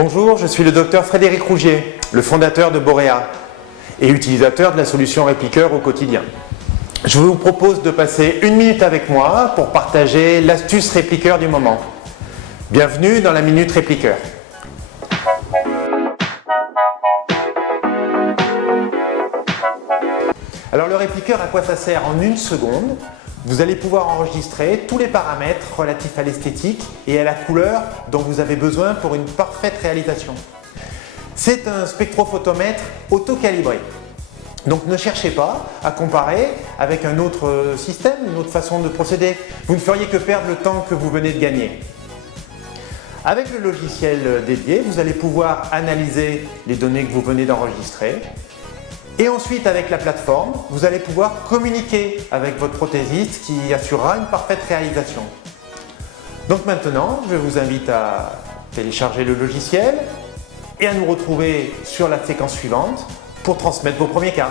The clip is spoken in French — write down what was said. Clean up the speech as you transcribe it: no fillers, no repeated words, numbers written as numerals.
Bonjour, je suis le docteur Frédéric Rougier, le fondateur de Borea et utilisateur de la solution Repliqueur au quotidien. Je vous propose de passer 1 minute avec moi pour partager l'astuce Repliqueur du moment. Bienvenue dans la Minute Repliqueur. Alors le Repliqueur, à quoi ça sert? En 1 seconde, vous allez pouvoir enregistrer tous les paramètres relatifs à l'esthétique et à la couleur dont vous avez besoin pour une parfaite réalisation. C'est un spectrophotomètre auto-calibré. Donc ne cherchez pas à comparer avec un autre système, une autre façon de procéder. Vous ne feriez que perdre le temps que vous venez de gagner. Avec le logiciel dédié, vous allez pouvoir analyser les données que vous venez d'enregistrer. Et ensuite, avec la plateforme, vous allez pouvoir communiquer avec votre prothésiste qui assurera une parfaite réalisation. Donc maintenant, je vous invite à télécharger le logiciel et à nous retrouver sur la séquence suivante pour transmettre vos premiers cas.